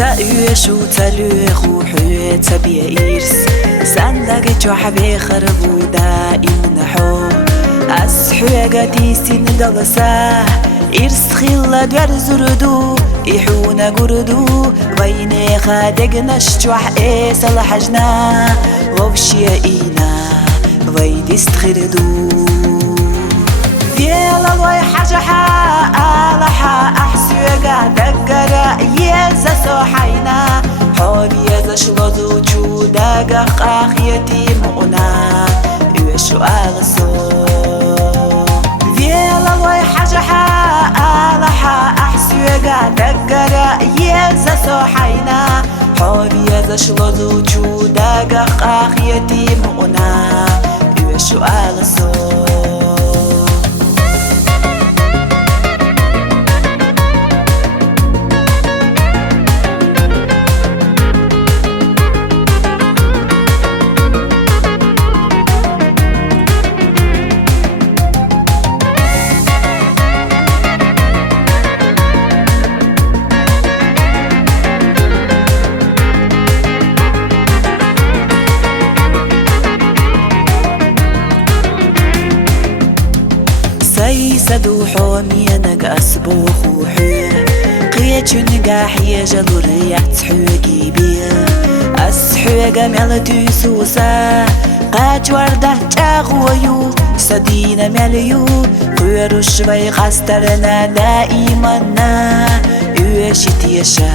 تأيش وتلوخ وحيت بيئيرس سندق جوحبي خربو دائم نحو أسحو قديسين دلساه إرس خلا دوار زردو إحونا قردو بيني خادق نشجوح إيس الحجنا وبشيئينا ويدست خردو ديالا الوي حاجحا آلحا أحسوغا دقرا يزا سوحينا حوبي يزا شلوزو جوداقا قاخيتي مؤنا يوشو آغسو ديالا الوي حاجحا آلحا أحسوغا دقرا يزا سوحينا حوبي يزا شلوزو جوداقا قاخيتي مؤنا يوشو آغسو سدو حومينك أسبوخ وحيه قيتشن قاحية جلوريات حوقي بيه أسحوق ملتو سوسا قاج وردة جاغويو سدينا مليو قويرو شوي قسترنا دائما يوشت يشا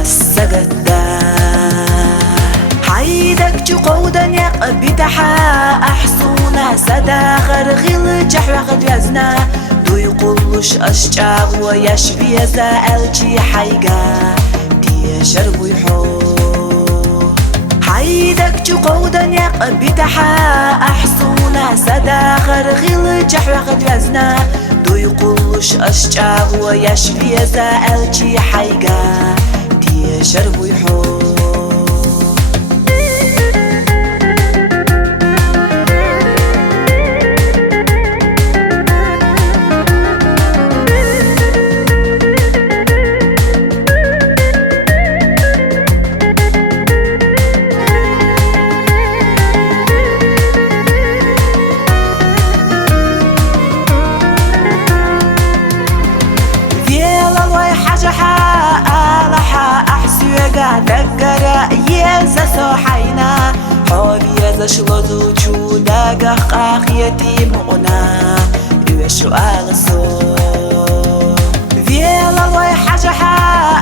السقدا حيدك جو قودا يقبتحا أحسونا سداخر غيل جحوة قد يزنا دو يقولش أشجاغ ويشفي زائلجي حيقا تيشر ويحو حيدك جو قودا يقبتحا أحسونا سداخر غيل جحوة قد يزنا دو يقولش أشجاغ ويشفي زائلجي حيقا تيشر ويحو دقرا يزا سوحينا حوبي يزا شلوزو جوداقا قاخيتي مؤنا يوشو آغسو فيلا الوي حاجحا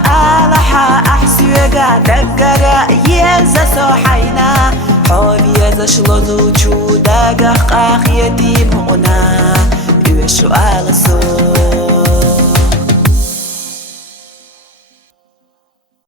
آلحا أحسوغا دقرا يزا سوحينا حوبي يزا شلوزو جوداقا قاخيتي مؤنا يوشو آغسو